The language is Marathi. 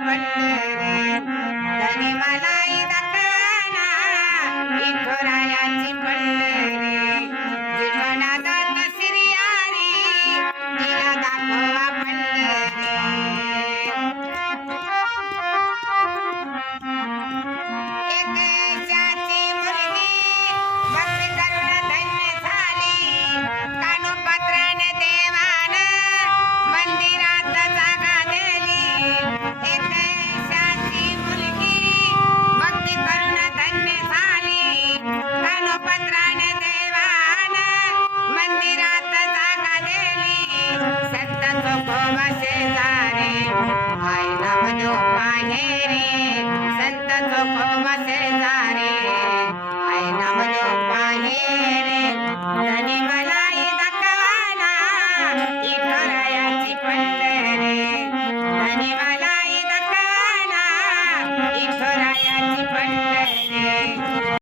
पंढरी धनी मलाई दाखना विठुरायाची पंढरी जिठणात श्रीहरी तिला दाखवा पंढरी देशाची मुलगी भक्ती करून धन्य झाली कानोपात्राने देवान मंदिरात जागा दिली देशाची मुलगी भक्ती करून धन्य झाली कानोपात्राने देवान मंदिरात जागा दिली संत तुकोबा शेजारी आईला बजो पाहे